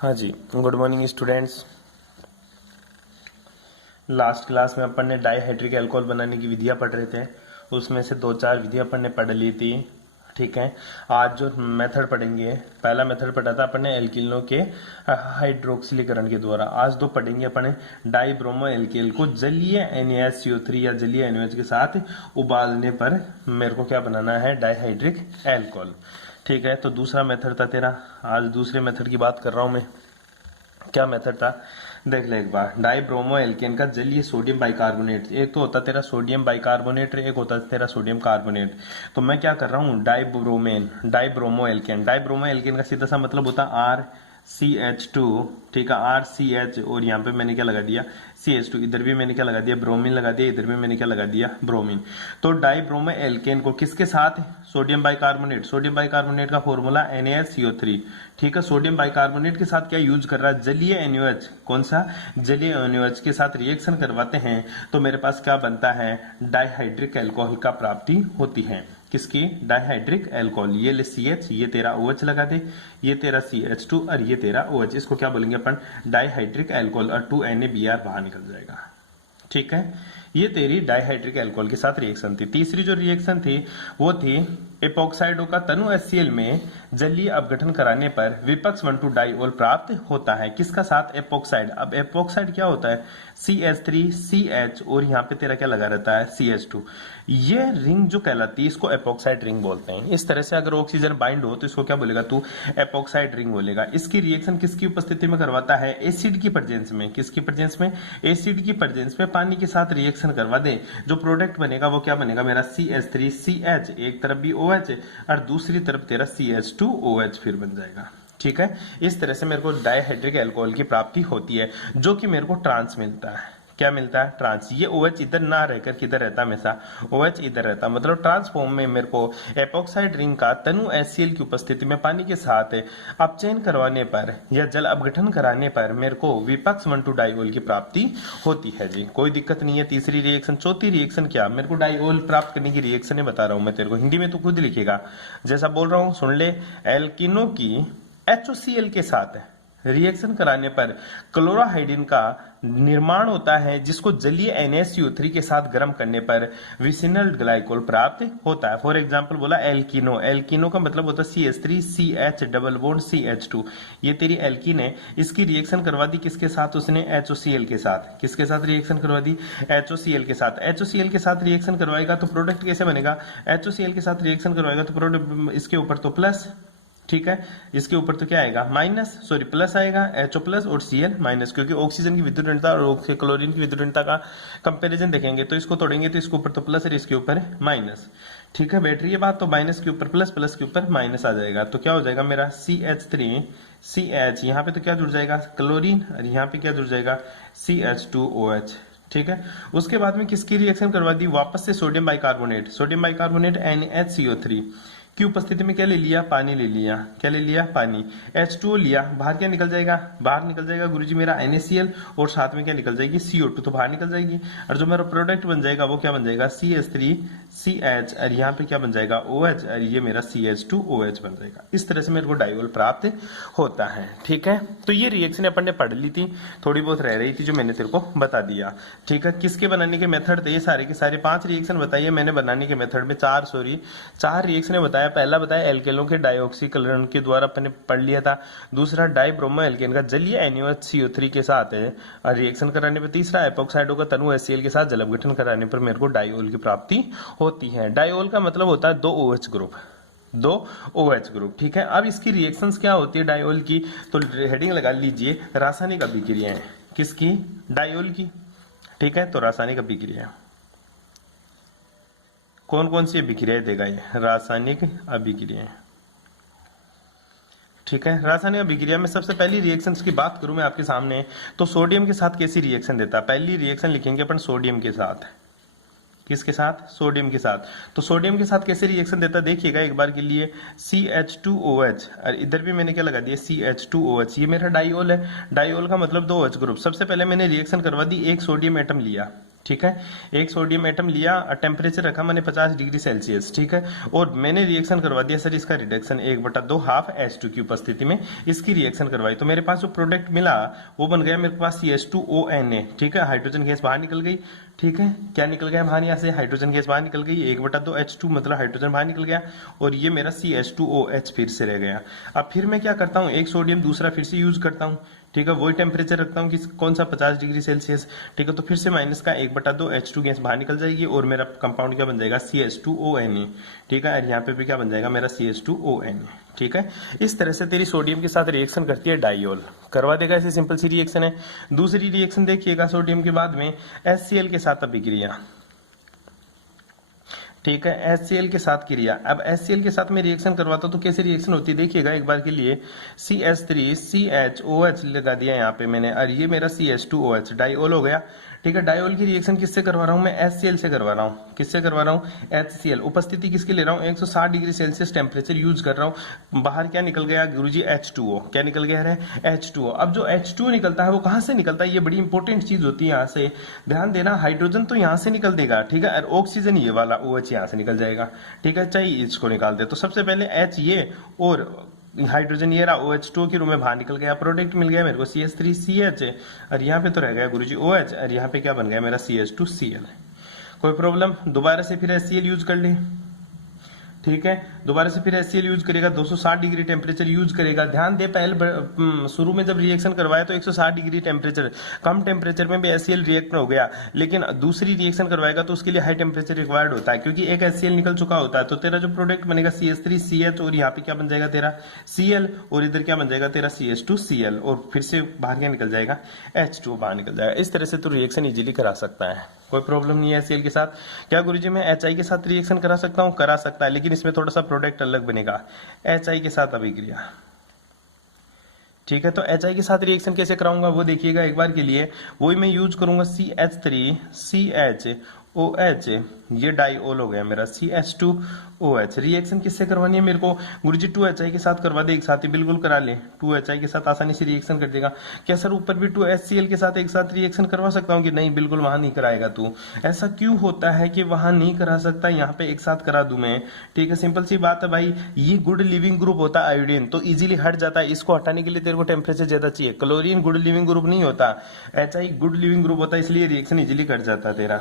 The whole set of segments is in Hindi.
हाँ जी, good morning students. Last class में अपन ने डाईहाइड्रिक अल्कोहल बनाने की विधियां पढ़ रहे थे। उसमें से दो चार विधियां अपन ने पढ़ ली थी। ठीक है, आज जो मेथड पढ़ेंगे, पहला मेथड पढ़ा था अपन ने एल्किनों के हाइड्रोक्सिलीकरण के द्वारा। आज दो पढ़ेंगे अपन डाईब्रोमो एल्किल को जलीय NaCO3 या जलीय NaOH के साथ उबालने पर मेरे को क्या बनाना है, डाईहाइड्रिक अल्कोहल। ठीक है, तो दूसरा मेथड था तेरा। आज दूसरे मेथड की बात कर रहा हूं मैं। क्या मेथड था, देख ले एक बार। डाईब्रोमो एल्केन का जलीय सोडियम बाइकार्बोनेट, एक तो होता तेरा सोडियम बाइकार्बोनेट, एक होता तेरा सोडियम कार्बोनेट। तो मैं क्या कर रहा हूँ, डाईब्रोमो एल्केन का सीधा सा मतलब होता RCH2। ठीक है, RCH, और यहाँ पे मैंने क्या लगा दिया, CH2। इधर भी मैंने क्या लगा दिया, ब्रोमीन लगा दिया। इधर भी मैंने क्या लगा दिया, ब्रोमीन। तो डाईब्रोमो एल्केन को किसके साथ, सोडियम बाइकार्बोनेट का फॉर्मूला NaCO3। ठीक है, सोडियम बाइकार्बोनेट के साथ क्या यूज कर रहा है, जलीय NaOH। कौन सा, जलीय NaOH के साथ रिएक्शन करवाते हैं तो मेरे पास क्या बनता है, डाईहाइड्रिक अल्कोहल का प्राप्ति होती है। किसकी, डाईहाइड्रिक अल्कोहल। ये ले CH, ये तेरा OH लगा दे, ये तेरा CH2 और ये तेरा OH। इसको क्या बोलेंगे अपन, डाईहाइड्रिक अल्कोहल, और 2NaBr बाहर निकल जाएगा। ठीक है, ये तेरी डाईहाइड्रिक अल्कोहल के साथ रिएक्शन थी। तीसरी जो रिएक्शन थी वो थी एपोक्साइडों का तनु HCl में जलीय अपघटन कराने पर विपक्ष 1,2 डाइओल प्राप्त होता है। किसका साथ, एपोक्साइड। अब एपोक्साइड क्या होता है, CH3CH, और यहाँ पे तेरा क्या लगा रहता है, CH2। ये रिंग जो कहलाती है इसको एपोक्साइड रिंग बोलते हैं। इस तरह से अगर ऑक्सीजन बाइंड हो तो इसको क्या बोलेगा तू, एपोक्साइड रिंग बोलेगा। इसकी रिएक्शन किसकी उपस्थिति में करवाता है, एसिड की प्रेजेंस में। किसकी प्रेजेंस में, एसिड की प्रेजेंस में पानी के साथ रिएक्शन करवा दे, जो प्रोडक्ट बनेगा वो क्या बनेगा मेरा, CH3CH, एक तरफ भी OH और दूसरी तरफ तेरा CH2OH फिर बन जाएगा। ठीक है, इस तरह से मेरे को डाईहाइड्रिक अल्कोहल की प्राप्ति होती है, जो कि मेरे को ट्रांस मिलता है। क्या मिलता है, ट्रांस। ये OH इधर ना रहकर किधर रहता, हमेशा OH इधर रहता। मतलब ट्रांसफॉर्म में मेरे को एपोक्साइड रिंग का तनु HCl की उपस्थिति में पानी के साथ अपचयन करवाने पर या जल अपघटन कराने पर मेरे को विपक्ष 1,2 डाइओल की प्राप्ति होती है जी। कोई दिक्कत नहीं है। तीसरी रिएक्शन, चौथी रिएक्शन क्या, मेरे को डाइओल प्राप्त करने की रिएक्शन है बता रहा हूं मैं तेरे को, हिंदी में तो खुद लिखेगा जैसा बोल रहा हूं, सुन ले। एल्किनो की HOCl के साथ रिएक्शन कराने पर क्लोराहाइड्रिन का निर्माण होता है, जिसको जलीय NaCO3 के साथ गर्म करने पर विसिनल ग्लाइकोल प्राप्त होता है। फॉर एग्जांपल बोला एल्किनो का मतलब होता है CH3CH डबल बॉन्ड CH2। ये तेरी एल्किन है, इसकी रिएक्शन करवा दी किसके साथ, उसने HOCl के साथ। किसके साथ रिएक्शन करवा दी, HOCl के साथ। HOCl के साथ रिएक्शन करवाएगा तो प्रोडक्ट कैसे बनेगा, HOCl के साथ रिएक्शन करवाएगा तो प्रोडक्ट इसके ऊपर तो प्लस, ठीक है, इसके ऊपर तो क्या आएगा, प्लस आएगा, HO प्लस और Cl माइनस, क्योंकि ऑक्सीजन की विद्युत ऋणता और क्लोरीन की विद्युत ऋणता का कंपैरिजन देखेंगे तो इसको तोड़ेंगे तो इसके ऊपर तो प्लस और इसके ऊपर माइनस। ठीक है, बैठ रही है बात। तो माइनस के ऊपर प्लस, प्लस के ऊपर माइनस आ जाएगा, तो क्या हो जाएगा मेरा CH3CH, यहाँ पे तो क्या जुड़ जाएगा, क्लोरीन, और यहाँ पे क्या जुड़ जाएगा, CH2OH। ठीक है, उसके बाद में किसकी रिएक्शन करवा दी, वापस से सोडियम बाइकार्बोनेट NaCO3 की उपस्थिति में क्या ले लिया, पानी ले लिया। क्या ले लिया, पानी। H2O लिया, बाहर क्या निकल जाएगा, गुरुजी मेरा NaCl, और साथ में क्या निकल जाएगी, CO2 तो बाहर निकल जाएगी। और जो मेरा प्रोडक्ट बन जाएगा वो क्या बन जाएगा, CH3CH, और यहाँ पे क्या बन जाएगा, OH, और ये मेरा CH2OH बन जाएगा। इस तरह से मेरे को डाइओल प्राप्त होता है। ठीक है, तो ये रिएक्शन अपन ने पढ़ ली थी, थोड़ी बहुत रह रही थी जो मैंने तेरे को बता दिया। ठीक है, किसके बनाने के मेथड थे ये सारे के सारे, 5 रिएक्शन बताइए मैंने बनाने के मेथड में, 4 रिएक्शन बताया। पहला बताया एल्केनों के डाइऑक्सीकरण के द्वारा अपने पढ़ लिया था। दूसरा डाईब्रोमो एल्केन का जलीय NaOH के साथ है रिएक्शन कराने पर। तीसरा एपोक्साइडों का तनु HCl के साथ जल अपघटन कराने पर मेरे को डाइओल की प्राप्ति होती है। डाइओल का मतलब होता है 2 OH ग्रुप। ठीक है, अब इसकी रिएक्शंस क्या होती है डाइओल की, तो हेडिंग लगा लीजिए, रासायनिक अभिक्रियाएं। किसकी, डाइओल की। ठीक है, तो रासायनिक अभिक्रिया कौन कौन सी अभिक्रियाएं देगा ये, रासायनिक अभिक्रियाएं। ठीक है, रासायनिक अभिक्रिया में सबसे पहली रिएक्शंस की बात करूं मैं आपके सामने, तो सोडियम के साथ कैसी रिएक्शन देता है। पहली रिएक्शन लिखेंगे अपन सोडियम के साथ। किसके साथ, सोडियम के साथ। तो सोडियम के साथ कैसे रिएक्शन देता है देखिएगा एक बार के लिए, CH2OH, और इधर भी मैंने क्या लगा दिया, CH2OH। ये मेरा डाइओल है, डाइओल का मतलब 2 OH ग्रुप। सबसे पहले मैंने रिएक्शन करवा दी, एक सोडियम एटम लिया, ठीक है। एक सोडियम एटम लिया, टेम्परेचर रखा मैंने 50 डिग्री सेल्सियस, ठीक है, और मैंने रिएक्शन करवा दिया सर इसका रिडक्शन 1/2 हाफ H2 की उपस्थिति में इसकी रिएक्शन करवाई, तो मेरे पास जो प्रोडक्ट मिला वो बन गया मेरे पास CH2ONA, ठीक है, हाइड्रोजन गैस बाहर निकल गई, ठीक है, क्या निकल गया बाहर, यहाँ से हाइड्रोजन गैस बाहर निकल गई, 1/2 H2 मतलब हाइड्रोजन बाहर निकल गया, और ये मेरा CH2OH फिर से रह गया। अब फिर मैं क्या करता हूँ, एक सोडियम दूसरा फिर से यूज करता हूँ, ठीक है, वही टेम्परेचर रखता हूँ कि कौन सा 50 डिग्री सेल्सियस, ठीक है, तो फिर से माइनस का 1/2 H2 गैस बाहर निकल जाएगी और मेरा कंपाउंड क्या बन जाएगा CH2ONA, ठीक है, और यहाँ पे भी क्या बन जाएगा मेरा CH2ONA, ठीक है। इस तरह से तेरी सोडियम के साथ रिएक्शन करती है डाइऑल, करवा देगा, ऐसी सिंपल सी रिएक्शन है। दूसरी रिएक्शन देखिएगा सोडियम के बाद में HCl के साथ अभिक्रिया, ठीक है, HCl के साथ क्रिया। अब HCl के साथ में रिएक्शन करवाता हूं तो कैसे रिएक्शन होती है देखिएगा एक बार के लिए, CH3CHOH लगा दिया यहाँ पे मैंने, और ये मेरा CH2OH डाइऑल हो गया, ठीक है। डाइऑल की रिएक्शन किससे करवा रहा हूं मैं, HCl से करवा रहा हूं, किससे करवा रहा हूं, HCl। उपस्थिति किसकी ले रहा हूं, 160 डिग्री सेल्सियस टेम्परेचर यूज कर रहा हूं। बाहर क्या निकल गया गुरुजी, H2O, क्या निकल गया है, H2O। अब जो H2O निकलता है वो कहां से निकलता है, ये बड़ी इंपॉर्टेंट चीज होती है, यहाँ से ध्यान देना, हाइड्रोजन तो यहाँ से निकल देगा, ठीक है, और ऑक्सीजन ये वाला OH यहाँ से निकल जाएगा, ठीक है, चाहे इसको निकाल दे, तो सबसे पहले H ये और हाइड्रोजन ये रहा OH2 के रूप में बाहर निकल गया, प्रोडक्ट मिल गया मेरे को CH3CH, और यहाँ पे तो रह गया गुरुजी OH, और यहाँ पे क्या बन गया मेरा CH2Cl। कोई प्रॉब्लम, दोबारा से फिर HCl यूज कर ले, ठीक है, दोबारा से फिर HCl यूज करेगा, 260 डिग्री टेम्परेचर यूज करेगा। ध्यान दे पहले शुरू में जब रिएक्शन करवाया तो 160 डिग्री टेम्परेचर, कम टेम्परेचर में भी HCl रिएक्ट हो गया, लेकिन दूसरी रिएक्शन करवाएगा तो उसके लिए हाई टेम्परेचर रिक्वायर्ड होता है, क्योंकि एक HCl निकल चुका होता है, तो तेरा जो प्रोडक्ट बनेगा CH3CH, और यहाँ पे क्या बन जाएगा तेरा Cl, और इधर क्या बन जाएगा तेरा CH2Cl, और फिर से बाहर क्या निकल जाएगा, H2O बाहर निकल जाएगा। इस तरह से तो रिएक्शन इजीली करा सकता है, कोई प्रॉब्लम नहीं है HCl के साथ। क्या गुरुजी मैं HI के साथ रिएक्शन करा सकता हूँ, करा सकता है, लेकिन इसमें थोड़ा सा प्रोडक्ट अलग बनेगा, HI के साथ अभिक्रिया, ठीक है। तो HI के साथ रिएक्शन कैसे कराऊंगा वो देखिएगा एक बार के लिए, वही मैं यूज करूंगा CH3CHOH, ये डाइऑल हो गया मेरा CH2OH। रिएक्शन किससे करवानी है मेरे को, गुरुजी 2HI के साथ करवा दे, एक साथ ही बिल्कुल करा ले, 2HI के साथ आसानी से रिएक्शन कर देगा। क्या सर ऊपर भी 2HCl के साथ एक साथ रिएक्शन करवा सकता हूँ कि नहीं, बिल्कुल वहां नहीं कराएगा तू। ऐसा क्यों होता है कि वहां नहीं करा सकता, यहाँ पे एक साथ करा दूं मैं, ठीक है, सिंपल सी बात है भाई, ये गुड लिविंग ग्रुप होता है आयोडीन, तो इजीली हट जाता है, इसको हटाने के लिए तेरे को टेम्परेचर ज्यादा चाहिए। क्लोरीन गुड लिविंग ग्रुप नहीं होता, HI गुड लिविंग ग्रुप होता है, इसलिए रिएक्शन इजीली कट जाता है तेरा,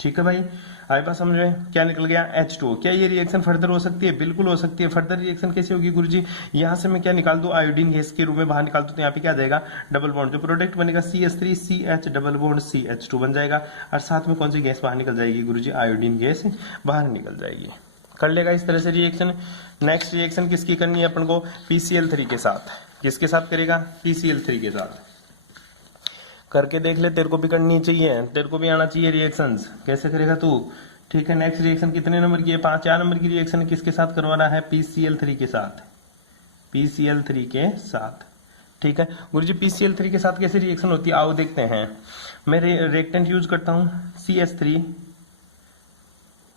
ठीक है भाई। आए बात समझ में, क्या निकल गया H2O। क्या ये रिएक्शन फर्दर हो सकती है, बिल्कुल हो सकती है। फर्दर रिएक्शन कैसे होगी गुरुजी, यहाँ से मैं क्या निकाल दूं, आयोडीन गैस के रूप में बाहर निकाल दूं, तो यहाँ पे क्या आ जाएगा डबल बॉन्ड, जो प्रोडक्ट बनेगा CH3CH डबल बॉन्ड CH2 बन जाएगा, और साथ में कौन सी गैस बाहर निकल जाएगी गुरुजी, आयोडीन गैस बाहर निकल जाएगी। कर लेगा इस तरह से रिएक्शन। नेक्स्ट रिएक्शन किसकी करनी है अपन को, PCl3 के साथ। किसके साथ करेगा, PCl3 के साथ। करके देख ले, तेरे को भी करनी चाहिए, तेरे को भी आना चाहिए रिएक्शंस, कैसे करेगा तू, ठीक है। नेक्स्ट रिएक्शन कितने नंबर की है, 4 नंबर की रिएक्शन है, किसके साथ करवाना है, PCl3 के साथ, PCl3 के साथ, ठीक है। गुरुजी PCl3 के साथ कैसे रिएक्शन होती है, आओ देखते हैं। मैं रिएक्टेंट यूज करता हूं CH3,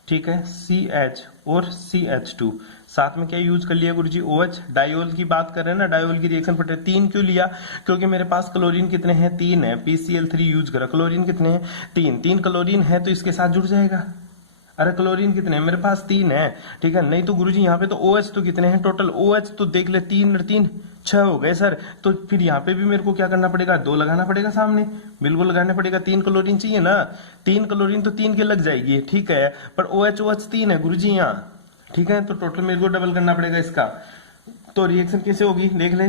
ठीक है, CH और CH2, साथ में क्या यूज कर लिया गुरुजी, OH। डाइऑल की बात कर रहे हैं ना, डाइऑल की रिएक्शन पट 3 क्यों लिया, क्योंकि मेरे पास क्लोरीन कितने हैं, 3 है, PCl3 यूज करा, क्लोरीन कितने हैं, 3 क्लोरीन है तो इसके साथ जुड़ जाएगा। अरे क्लोरीन कितने हैं मेरे पास, 3 है, ठीक है। नहीं तो गुरुजी यहाँ पे तो OH तो कितने हैं टोटल, OH तो देख ले 3 और 3 6 हो गए सर, तो फिर यहाँ पे भी मेरे को क्या करना पड़ेगा, 2 लगाना पड़ेगा सामने, बिल्कुल लगाना पड़ेगा। 3 क्लोरीन चाहिए ना, 3 क्लोरीन तो 3 के लग जाएगी, ठीक है, पर OH 3 है गुरुजी यहाँ, ठीक है, तो टोटल मेरे को डबल करना पड़ेगा इसका। तो रिएक्शन कैसे होगी देख ले,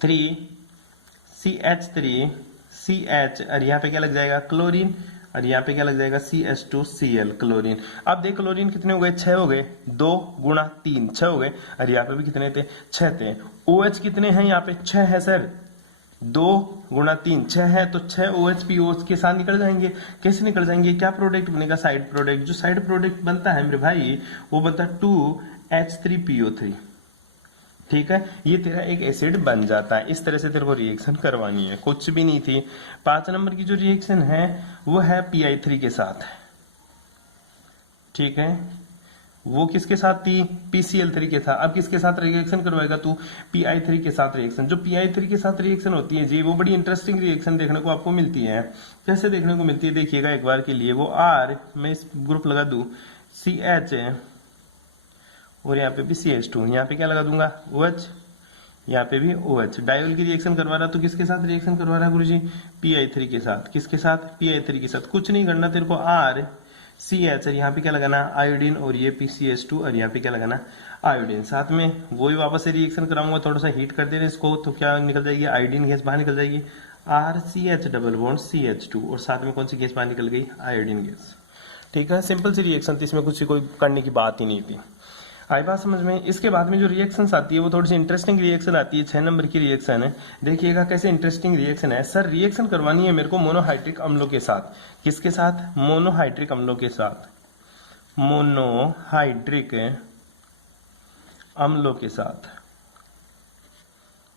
3CH3CH, और यहाँ पे क्या लग जाएगा क्लोरीन, और यहाँ पे क्या लग जाएगा CH2Cl क्लोरीन। अब देख क्लोरीन कितने हो गए, 6 हो गए, 2 गुणा 3 6 हो गए, और यहाँ पे भी कितने थे, 6 थे। OH कितने हैं यहाँ पे, 6 है सर, 2 गुणा 3 6 है, तो 6 OH के साथ निकल जाएंगे। कैसे निकल जाएंगे, क्या प्रोडक्ट बनेगा, साइड प्रोडक्ट। जो साइड प्रोडक्ट बनता है मेरे भाई वो बनता है 2H3PO3, ठीक है, ये तेरा एक एसिड बन जाता है। इस तरह से तेरे को रिएक्शन करवानी है, कुछ भी नहीं थी। 5 नंबर की जो रिएक्शन है वो है PI3 के साथ, ठीक है, वो किसके साथ थी, PCl3 के साथ। अब किसके साथ रिएक्शन करवाएगा तू, Pi3 के साथ रिएक्शन। जो Pi3 के साथ रिएक्शन होती है जी, वो बड़ी इंटरेस्टिंग रिएक्शन देखने को आपको मिलती है। कैसे देखने को मिलती है देखिएगा एक बार के लिए। वो R मैं इस ग्रुप लगा दूं CH और यहाँ पे भी CH2, यहाँ पे क्या लगा दूंगा OH, यहाँ पे भी OH। डायोल की रिएक्शन करवा रहा तो किसके साथ रिएक्शन करवा रहा है गुरुजी, Pi3 के साथ। किसके साथ, Pi3 के साथ। कुछ नहीं करना तेरे को, R CH और यहाँ पे क्या लगाना आयोडीन, और ये PCH2 और यहाँ पे क्या लगाना आयोडीन। साथ में वो ही वापस से रिएक्शन कराऊंगा, थोड़ा सा हीट कर देना इसको, तो क्या निकल जाएगी, आयोडीन गैस बाहर निकल जाएगी, RCH डबल बॉन्ड CH2, और साथ में कौन सी गैस बाहर निकल गई, आयोडीन गैस। ठीक है, सिंपल सी रिएक्शन थी, इसमें कुछ कोई करने की बात ही नहीं थी। आई बात समझ में। इसके बाद में जो रिएक्शंस आती है वो थोड़ी सी इंटरेस्टिंग रिएक्शन आती है। 6 नंबर की रिएक्शन है, देखिएगा कैसे इंटरेस्टिंग रिएक्शन है। सर रिएक्शन करवानी है मेरे को मोनोहाइड्रिक अम्लों के साथ। किसके साथ, मोनोहाइड्रिक अम्लों के साथ। मोनोहाइड्रिक अम्लों के साथ,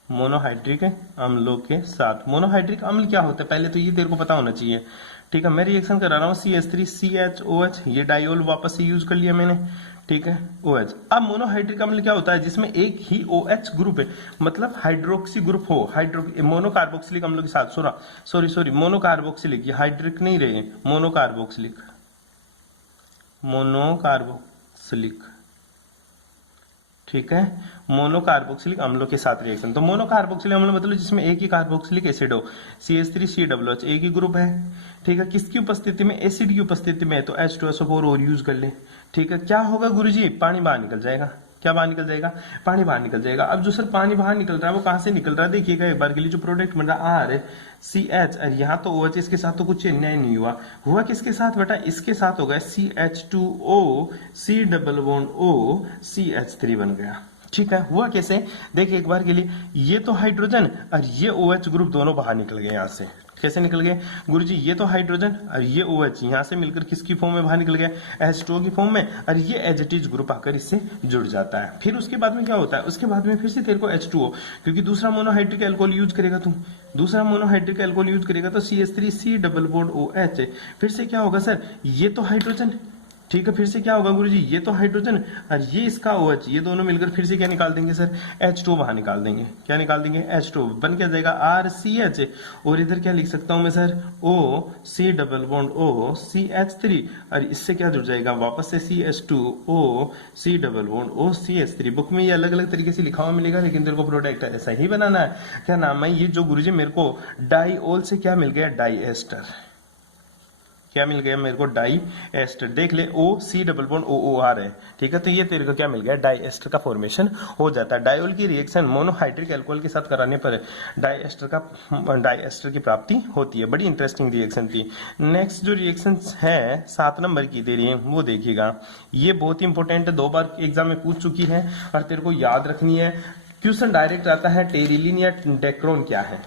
मोनोहाइड्रिक अम्लों के साथ। मोनोहाइड्रिक अम्ल क्या होता है पहले तो ये तेरे को पता होना चाहिए। ठीक है, मैं रिएक्शन करा रहा हूँ CH3CHOH, ये डायोल वापस से यूज कर लिया मैंने। ठीक है, OH। अब मोनोहाइड्रिक अम्ल क्या होता है, जिसमें एक ही OH ग्रुप है, मतलब हाइड्रोक्सी ग्रुप हो। मोनोकार्बोक्सिलिक अम्लों के साथ, सॉरी मोनोकार्बोक्सिलिक, ये हाइड्रिक नहीं रहे, मोनोकार्बोक्सिलिक, मोनोकार्बोक्सिलिक। ठीक है, मोनोकार्बोक्सिलिक अम्लों के साथ रिएक्शन। तो मोनोकार्बोक्सिलिक अम्ल मतलब जिसमें एक ही कार्बोक्सिलिक एसिड हो, CH3COOH एक ही ग्रुप है। ठीक है, किसकी उपस्थिति में, एसिड की उपस्थिति में, तो H2SO4 और यूज कर ले। ठीक है, क्या होगा गुरुजी, पानी बाहर निकल जाएगा। क्या बाहर निकल जाएगा, पानी बाहर निकल जाएगा। अब जो सर पानी बाहर निकल रहा है वो कहां से निकल रहा है, देखिएगा एक बार के लिए। जो प्रोडक्ट बन रहा है RCH, और यहाँ तो OH, इसके साथ तो कुछ अन्याय नहीं हुआ किसके साथ बेटा, इसके साथ हो गया CH2O C double bond O CH3 बन गया। ठीक है, हुआ कैसे, देखिए एक बार के लिए। ये तो हाइड्रोजन और ये OH ग्रुप दोनों बाहर निकल गए यहाँ से। कैसे निकल गए गुरुजी, ये तो हाइड्रोजन और ये OH यहाँ से मिलकर किसकी फॉर्म में बाहर निकल गया, H2O की फॉर्म में, और ये एज इट इज ग्रुप आकर इससे जुड़ जाता है। फिर उसके बाद में क्या होता है, उसके बाद में फिर से तेरे को H2O, क्योंकि दूसरा मोनोहाइड्रिक अल्कोहल यूज करेगा तू, दूसरा मोनोहाइड्रिक अल्कोहल यूज करेगा तो CH3C डबल बॉन्ड OH। फिर से क्या होगा सर, ये तो हाइड्रोजन, ठीक है, फिर से क्या होगा गुरुजी, ये तो हाइड्रोजन और ये इसका OH, ये दोनों मिलकर फिर से क्या निकाल देंगे सर, H2O बाहर निकाल देंगे। क्या निकाल देंगे, H2O बन क्या जाएगा RCH, और इधर क्या लिख सकता हूं मैं sir, O C double bond O CH3, और इससे क्या जुड़ जाएगा वापस से CH2O C double bond O CH3। Book में ये अलग अलग तरीके से लिखा हुआ मिलेगा, लेकिन तेरे को प्रोडक्ट ऐसा ही बनाना है। क्या नाम है, ये जो गुरुजी मेरे को डाइओल से क्या मिल गया, डाई एस्टर। क्या मिल गया मेरे को, डाई एस्टर। देख ले O C double bond OOR है। ठीक है, तो ये तेरे को क्या मिल गया, डाई एस्टर का फॉर्मेशन हो जाता है। डायोल की रिएक्शन मोनोहाइड्रिक अल्कोहल के साथ कराने पर डाई एस्टर की प्राप्ति होती है। बड़ी इंटरेस्टिंग रिएक्शन थी। नेक्स्ट जो रिएक्शन है 7 नंबर की तेरी, वो देखिएगा, ये बहुत इंपॉर्टेंट है, 2 बार एग्जाम में पूछ चुकी है और तेरे को याद रखनी है। क्वेश्चन डायरेक्ट आता है, टेरिलीन या डेक्रोन क्या है।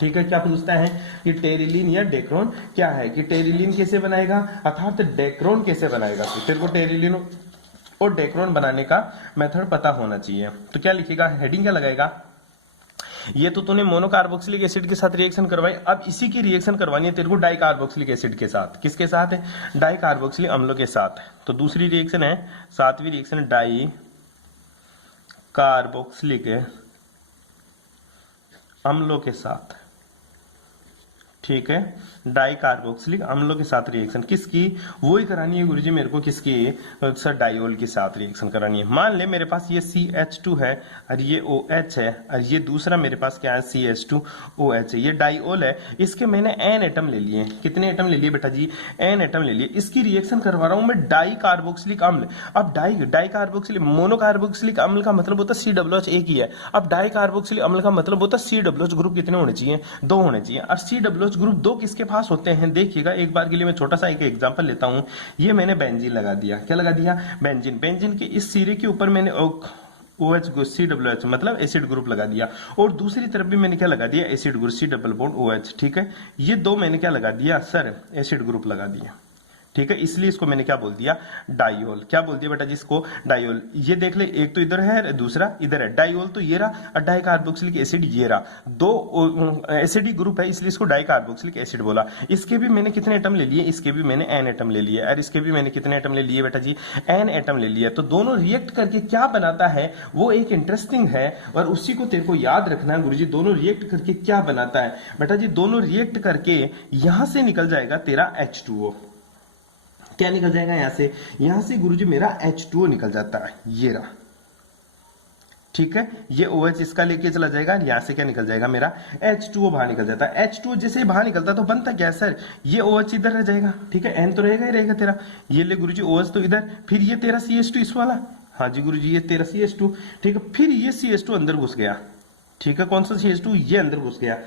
ठीक है, क्या पूछता है कि टेरिलीन या डेक्रोन क्या है, कि टेरिलीन कैसे बनाएगा अर्थात डेक्रोन कैसे बनाएगा। तो तेरे को टेरिलीन और डेक्रोन बनाने का मेथड पता होना चाहिए। तो क्या लिखेगा, हेडिंग क्या लगाएगा, ये तो तूने मोनोकार्बोक्सिलिक एसिड के साथ रिएक्शन करवाई, अब इसी की रिएक्शन करवानी है तेरे को डाई कार्बोक्सिलिक एसिड के साथ। किसके साथ है, डाई कार्बोक्सिलिक अम्लों के साथ। तो दूसरी रिएक्शन है 7वीं रिएक्शन, डाई कार्बोक्सिलिक अम्लों के साथ। ठीक है, डाई कार्बोक्सिलिक अम्लों के साथ रिएक्शन किसकी, वही करानी है गुरुजी मेरे को, किसकी सर, डायोल के साथ रिएक्शन करानी है। मान ले मेरे पास ये CH2 है और ये OH है, और ये दूसरा मेरे पास क्या है CH2OH है, ये डायोल है। इसके मैंने N एटम ले लिए। कितने एटम ले लिए बेटा जी, N एटम ले लिए। इसकी रिएक्शन करवा रहा हूं मैं डाई कार्बोक्सिलिक अम्ल। अब डाई कार्बोक्सिलिक, मोनोकार्बोक्सिलिक अम्ल का मतलब होता है COOH एक ही है। अब डाई कार्बोक्सिलिक अम्ल का मतलब होता है COOH ग्रुप कितने होने चाहिए, 2 होने चाहिए। और COOH ग्रुप 2 किसके पास होते हैं, देखिएगा एक बार के लिए मैं छोटा सा एक एग्जांपल लेता हूं। ये मैंने बेंजीन लगा दिया। क्या लगा दिया, बेंजीन के इस सिरे के ऊपर मैंने OH COOH मतलब एसिड ग्रुप लगा दिया, और दूसरी तरफ भी मैंने क्या लगा दिया, acid group C double bond OH। ठीक है, ये 2 मैंने क्या लगा दिया सर, एसिड ग्रुप लगा दिया। ठीक है, इसलिए इसको मैंने क्या बोल दिया, डाइओल। क्या बोल दिया बेटा जी इसको, डाइओल। ये देख ले, एक तो इधर है, दूसरा इधर है। डाइओल तो ये रहा, और डाई कार्बोक्सिलिक एसिड ये रहा। दो एसिडिक ग्रुप है, इसलिए इसको डाई कार्बोक्सिलिक एसिड बोला। इसके भी मैंने कितने एटम ले लिए, इसके भी मैंने एन एटम ले लिए, और इसके भी मैंने कितने एटम ले लिए बेटा जी, एन एटम ले लिया। तो दोनों रिएक्ट करके क्या बनाता है वो एक इंटरेस्टिंग है, और उसी को तेरे को याद रखना है। गुरुजी दोनों रिएक्ट करके क्या बनाता है बेटा जी, दोनों रिएक्ट करके यहां से निकल जाएगा तेरा H2O। क्या निकल जाएगा यहां से गुरुजी मेरा H2O निकल जाता है, ये रहा। ठीक है, ये OH इसका लेके चला जाएगा, यहां से क्या निकल जाएगा मेरा H2O बाहर निकल जाता है। H2O जैसे ही बाहर निकलता है तो बनता क्या है सर, ये OH इधर रह जाएगा। ठीक है, N तो रहेगा ही रहेगा तेरा, ये ले गुरुजी OH तो इधर, फिर ये तेरा CH2 इस वाला, हाँ जी गुरुजी ये तेरा CH2। ठीक है, फिर ये CH2 अंदर घुस गया। ठीक है, कौन सा CH2, ये अंदर घुस गया।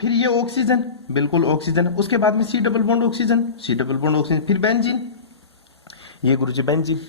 फिर ये ऑक्सीजन, बिल्कुल ऑक्सीजन। उसके बाद में C double bond oxygen, C double bond oxygen, फिर बेंजीन, ये गुरुजी बेंजीन।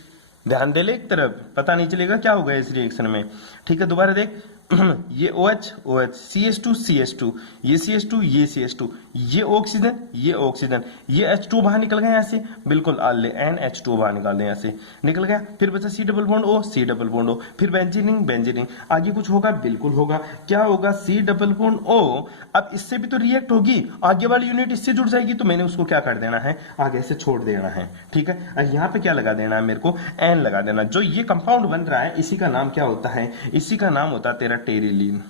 ध्यान दे ले, एक तरफ पता नहीं चलेगा क्या होगा इस रिएक्शन में। ठीक है, दोबारा देख, ये OH OH, CH2 CH2, ये CH2 ये CH2, ये ऑक्सीजन ये ऑक्सीजन, ये H2 बाहर निकल गया यहाँ से, बिल्कुल आल ले NH2 बाहर निकाल दे, यहाँ से निकल गया। फिर बचा C double bond O, C double bond O, फिर बेंजीनिंग बेंजीनिंग। आगे कुछ होगा, बिल्कुल होगा। क्या होगा, C डबल बॉन्ड O। अब इससे भी तो रिएक्ट होगी, आगे वाली यूनिट इससे जुड़ जाएगी, तो मैंने उसको क्या कर देना है, आगे से छोड़ देना है। ठीक है, और यहाँ पे क्या लगा देना है मेरे को, N लगा देना। जो ये कंपाउंड बन रहा है इसी का नाम क्या होता है, इसी का नाम होता है तेरा टेरिलीन।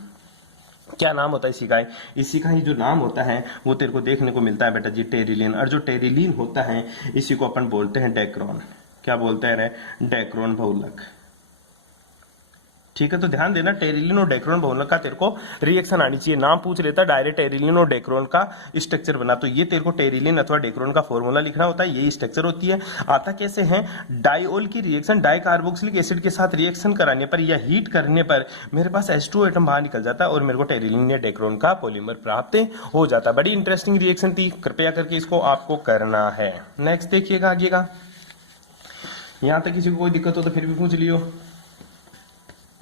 क्या नाम होता है इसी का, इसी का ही जो नाम होता है वो तेरे को देखने को मिलता है बेटा जी, टेरिलीन। और जो टेरिलीन होता है इसी को अपन बोलते हैं डेक्रोन। क्या बोलते हैं रे, डेक्रोन बहुलक। ठीक है, तो ध्यान देना, टेरिलीन और डेक्रोन बहुलक का तेरे को रिएक्शन आनी चाहिए। नाम पूछ लेता डायरेक्ट टेरिलीन और डेक्रोन का स्ट्रक्चर बना, तो ये तेरे को टेरिलीन अथवा डेक्रोन का फॉर्मूला लिखना होता है, यही स्ट्रक्चर होती है। आता कैसे है, डाइओल की रिएक्शन डाई कार्बोक्सिलिक एसिड के साथ रिएक्शन कराने पर या हीट करने पर मेरे पास H2O एटम बाहर निकल जाता है और मेरे को टेरिलीन या डेक्रोन का पॉलीमर प्राप्त हो जाता है। बड़ी इंटरेस्टिंग रिएक्शन थी, कृपया करके इसको आपको करना है। नेक्स्ट देखिएगा आगे का, यहां तक किसी को कोई दिक्कत हो तो फिर भी पूछ लियो।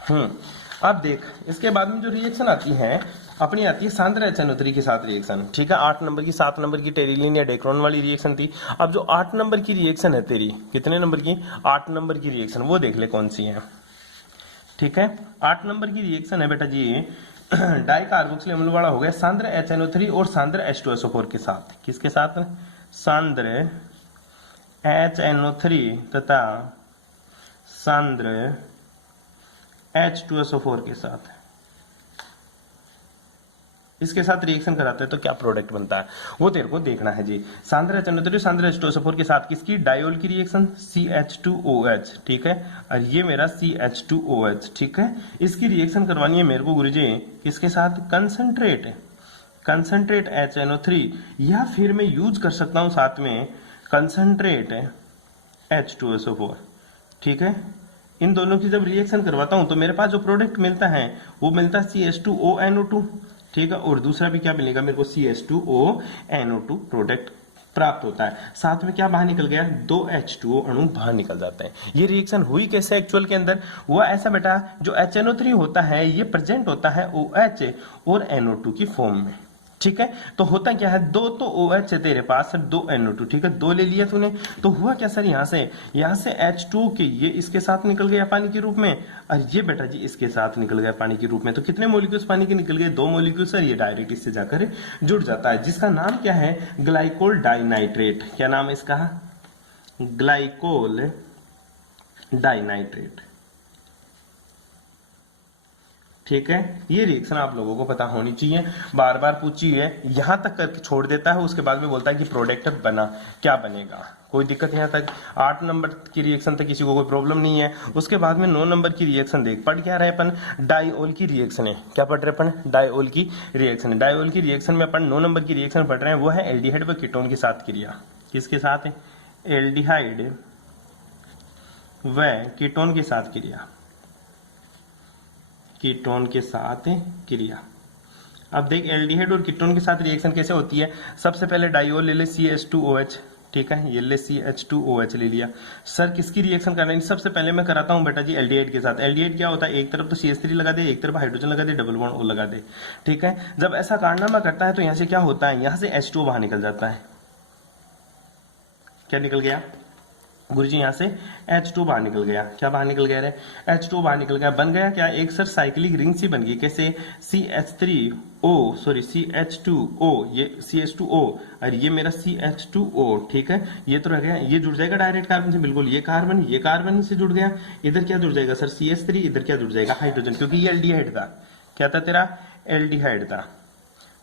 अब देख, इसके बाद में जो रिएक्शन आती है अपनी, आती है सांद्र HNO3 के साथ रिएक्शन। ठीक है, 8 नंबर की 7 नंबर की टेरिलीन या डेक्रोन वाली रिएक्शन थी। अब जो 8 नंबर की रिएक्शन है तेरी, कितने नंबर की, 8 नंबर की रिएक्शन, वो देख ले कौन सी है। ठीक है, 8 नंबर की रिएक्शन है बेटा जी, डाई कार्बोक्सिल अम्ल वाला हो गया सांद्र HNO3 और सांद्र H2SO4 के साथ। किसके साथ, सांद्र HNO3 तथा सांद्र H2SO4 के साथ, इसके साथ रिएक्शन कराते हैं तो क्या प्रोडक्ट बनता है वो तेरे को देखना है जी। सांद्र HNO3 सांद्र H2SO4 के साथ किसकी, डाइओल की रिएक्शन CH2OH। ठीक है, और ये मेरा CH2OH। ठीक है, इसकी रिएक्शन करवानी है मेरे को गुरुजी किसके साथ, कंसंट्रेट HNO3, या फिर मैं यूज कर सकता हूं साथ में कंसंट्रेट H2SO4। ठीक है, इन दोनों की जब रिएक्शन करवाता हूं तो मेरे पास जो प्रोडक्ट मिलता है वो मिलता है CH2ONO2। ठीक है, और दूसरा भी क्या मिलेगा मेरे को, CH2ONO2 प्रोडक्ट प्राप्त होता है। साथ में क्या बाहर निकल गया, 2 H2O अणु बाहर निकल जाते हैं। ये रिएक्शन हुई कैसे एक्चुअल के अंदर, हुआ ऐसा बेटा, जो HNO3 होता है ये प्रेजेंट होता है OH और NO2 की फॉर्म में। ठीक है, तो होता क्या है, 2 तो OH है तेरे पास, 2 NO2। ठीक है, 2 ले लिया तूने, तो हुआ क्या सर, यहाँ से H2 के ये इसके साथ निकल गया पानी के रूप में, और ये बेटा जी इसके साथ निकल गया पानी के रूप में। तो कितने मॉलिक्यूल्स पानी के निकल गए, 2 मॉलिक्यूल सर। ये डायरेक्ट इससे जाकर जुड़ जाता है, जिसका नाम क्या है, ग्लाइकोल डाइनाइट्रेट। क्या नाम है इसका, ग्लाइकोल डाइनाइट्रेट। ठीक है, ये रिएक्शन आप लोगों को पता होनी चाहिए, बार बार पूछी है, यहां तक करके छोड़ देता है, उसके बाद में बोलता है कि प्रोडक्ट बना, क्या बनेगा, कोई दिक्कत यहाँ तक। 8 नंबर की रिएक्शन तक किसी को कोई प्रॉब्लम नहीं है। उसके बाद में 9 नंबर की रिएक्शन देख, पढ़ क्या रहे अपन, डाइओल की रिएक्शन है। क्या पढ़ रहे अपन, डाइओल की रिएक्शन है। डाइओल की रिएक्शन में अपन 9 नंबर की रिएक्शन पढ़ रहे हैं, वो है एल्डिहाइड व कीटोन के साथ क्रिया। किसके साथ है, एल्डिहाइड व कीटोन के साथ क्रिया, कीटोन के साथ क्रिया। अब देख, एल्डिहाइड और कीटोन के साथ रिएक्शन कैसे होती है। सबसे पहले डाइओल ले ले CH2OH। ठीक है, ये ले CH2OH ले लिया। सर किसकी रिएक्शन करना है, सबसे पहले मैं कराता हूं बेटा जी एल्डिहाइड के साथ। एल्डिहाइड क्या होता है, एक तरफ तो CH3 लगा दे, एक तरफ हाइड्रोजन लगा दे, डबल बॉन्ड O लगा दे। ठीक है, जब ऐसा कारनामा करता है तो यहाँ से क्या होता है, यहाँ से H2O बाहर निकल जाता है। क्या निकल गया गुरुजी, यहाँ से H2 बाहर निकल गया। क्या बाहर निकल गया रे? H2 बाहर निकल गया। बन गया क्या? एक सर साइक्लिक रिंग सी बन गई। कैसे? CH2O, ये CH2O और ये मेरा CH2O, ठीक है। ये तो रह गया, ये जुड़ जाएगा डायरेक्ट कार्बन से, बिल्कुल। ये कार्बन से जुड़ गया। इधर क्या जुड़ जाएगा सर? CH3। इधर क्या जुड़ जाएगा? हाइड्रोजन, क्योंकि ये एल्डिहाइड था। क्या था तेरा? एल्डिहाइड था,